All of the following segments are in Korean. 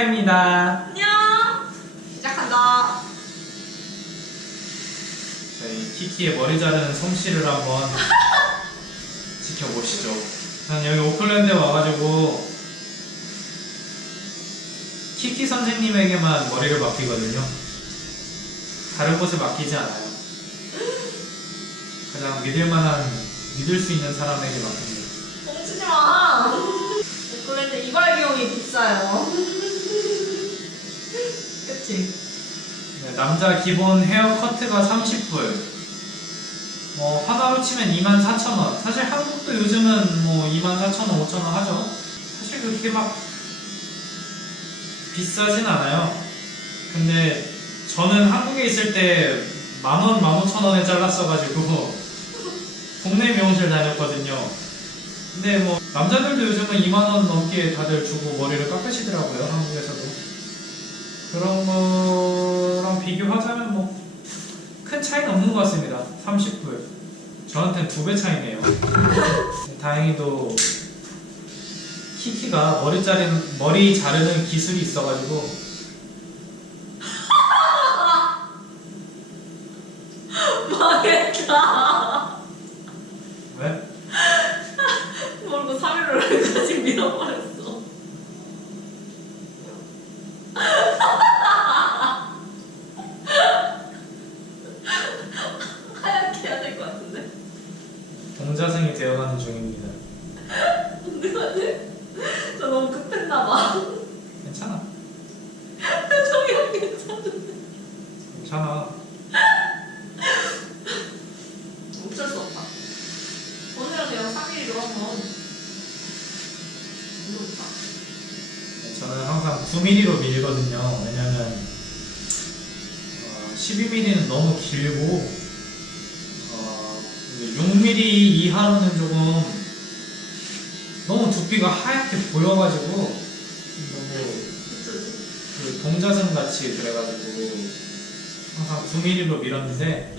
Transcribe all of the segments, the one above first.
몰카입니다. 안녕. 시작한다. 저희 키키의 머리 자르는 솜씨를 한번 지켜보시죠. 전 여기 오클랜드에 와가지고 키키 선생님에게만 머리를 맡기거든요. 다른 곳에 맡기지 않아요. 가장 믿을만한, 믿을 수 있는 사람에게 맡깁니다. 뻥치지 마. 그런데 이발 비용이 비싸요. 그치? 네, 남자 기본 헤어 커트가 30불. 뭐 하나로 치면 24,000원. 사실 한국도 요즘은 뭐 24,000원, 5,000원 하죠. 사실 그렇게 막 비싸진 않아요. 근데 저는 한국에 있을 때 만원, 만오천원에 잘랐어가지고 동네 미용실 다녔거든요. 근데 뭐 남자들도 요즘은 2만원 넘게 다들 주고 머리를 깎으시더라고요. 한국에서도. 그런 거랑 비교하자면 뭐 큰 차이는 없는 것 같습니다. 30불. 저한테는 두 배 차이네요. 다행히도 키키가 머리 자르는 머리 자르는 기술이 있어가지고 망했다. 왜? 모르고 3일을 여기까지 밀어버렸어. 하얗게 해야 될 것 같은데. 동자승이 되어가는 중입니다. 어떡하지? 저 너무 급했나봐. 괜찮아. 표정이 안 괜찮아. 어쩔 수 없다. 오늘은 그냥 3일로 한번. 네, 저는 항상 9mm로 밀거든요. 왜냐면 어, 12mm는 너무 길고 어, 6mm 이하로는 조금 너무 두피가 하얗게 보여가지고 너무? 그 동자승 같이 그래가지고 항상 9mm로 밀었는데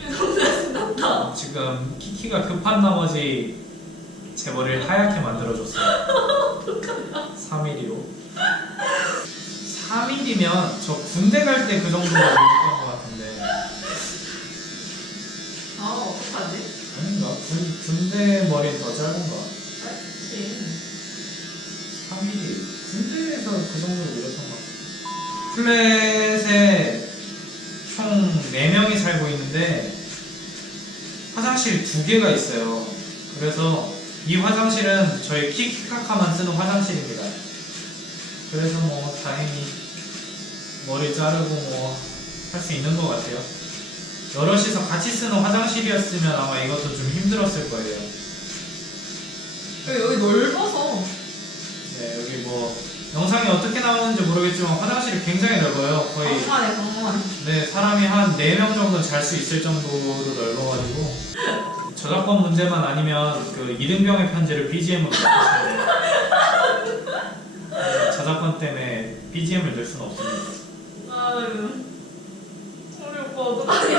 어, 지금 키키가 급한 나머지 제 머리를 하얗게 만들어줬어요. 3mm로. 3mm면 저 군대 갈 때 그 정도로 밀었던 것 같은데 아, 어떡하지? 아닌가? 군, 군대 머리는 더 짧은가? 그치. 3mm 군대에서 그 정도로 밀었던 것 같아. 플랫에 총 4명이 살고 있는데 화장실 두 개가 있어요. 그래서 이 화장실은 저희 키키카카만 쓰는 화장실입니다. 그래서 뭐 다행히 머리 자르고 뭐 할 수 있는 것 같아요. 여럿이서 같이 쓰는 화장실이었으면 아마 이것도 좀 힘들었을 거예요. 여기 넓어서. 네, 여기 뭐 영상이 어떻게 나오는지 모르겠지만 화장실이 굉장히 넓어요. 거의 방만해, 방만. 네, 사람이 한 4명 정도 잘 수 있을 정도로 넓어가지고 저작권 문제만 아니면 그 이등병의 편지를 BGM으로 돼요. 네, 저작권 때문에 BGM을 넣을 수는 없습니다. 아유. 우리 오빠 어떡하지?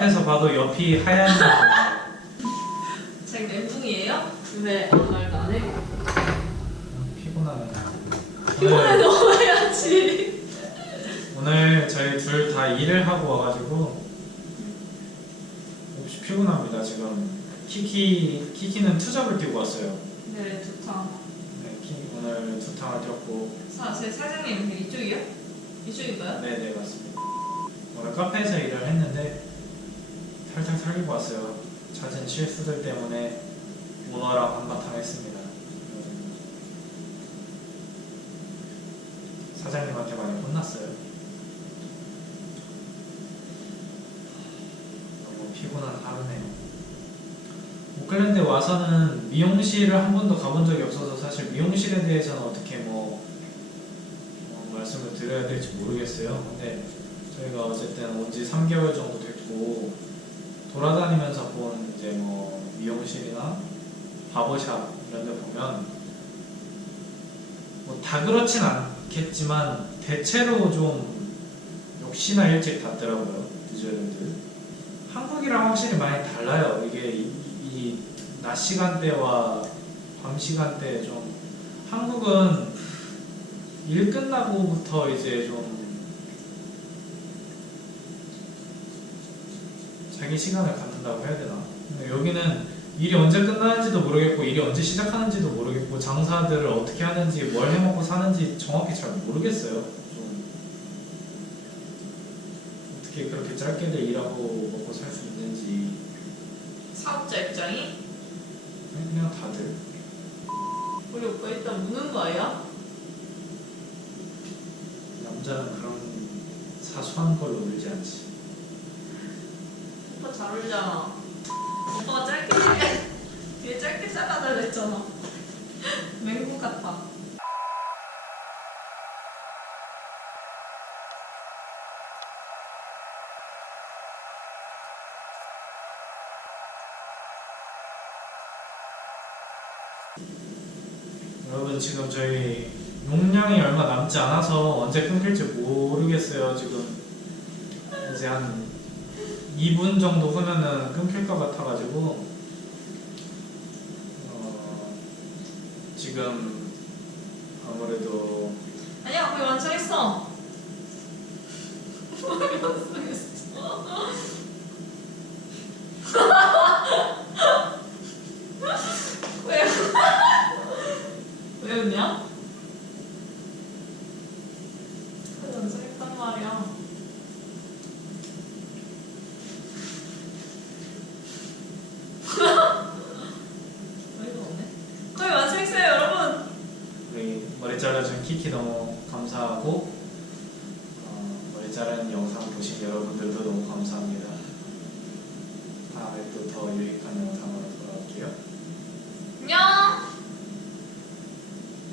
앞에서 봐도 옆이 하얀 제 멘붕이에요? 왜 아무 말도 안 해? 피곤하네. 피곤해 오늘, 넣어야지. 오늘 저희 둘 다 일을 하고 와가지고 몹시 피곤합니다 지금. 키키 키키는 투잡을 뛰고 왔어요. 네 좋다. 네, 키, 오늘 두 탕을 뛰었고 사, 제 사장님 이쪽이요? 이쪽인가요? 네네 맞습니다. 오늘 카페에서 일을 했는데 탈탈 털리고 왔어요. 잦은 실수들 때문에 오너랑 한바탕 했습니다. 사장님한테 많이 혼났어요. 너무 피곤한 하루네요. 오클랜드에 와서는 미용실을 한 번도 가본 적이 없어서 사실 미용실에 대해서는 어떻게 뭐 어, 말씀을 드려야 될지 모르겠어요. 근데 저희가 어쨌든 온 지 3개월 정도 됐고 돌아다니면서 본 이제 뭐 미용실이나 바버샵 이런 데 보면 뭐 다 그렇진 않겠지만 대체로 좀 역시나 일찍 닫더라고요 뉴질랜드 한국이랑 확실히 많이 달라요. 이게 이, 이낮 시간대와 밤 시간대 좀 한국은 일 끝나고부터 이제 좀 자기 시간을 갖는다고 해야 되나 근데 여기는 일이 언제 끝나는지도 모르겠고 일이 언제 시작하는지도 모르겠고 장사들을 어떻게 하는지 뭘 해먹고 사는지 정확히 잘 모르겠어요. 좀 어떻게 그렇게 짧게들 일하고 먹고 살 수 있는지 사업자 입장이 그냥 다들 우리 오빠 일단 무는 거 아니야? 남자는 그런 사소한 걸로 놀지 않지. 울잖아. 오빠가 짧게 뒤에 짧게 잘라달라 했잖아. 맹구 같아. 여러분 지금 저희 용량이 얼마 남지 않아서 언제 끊길지 모르겠어요. 지금 이제 한 2분 정도 후면은 끊길 것 같아가지고 어, 지금 아무래도 아니야 거의 완성했어. 너무 감사하고 어, 외자란 영상 보신 여러분들도 너무 감사합니다. 다음에 또 더 유익한 영상으로 돌아올게요.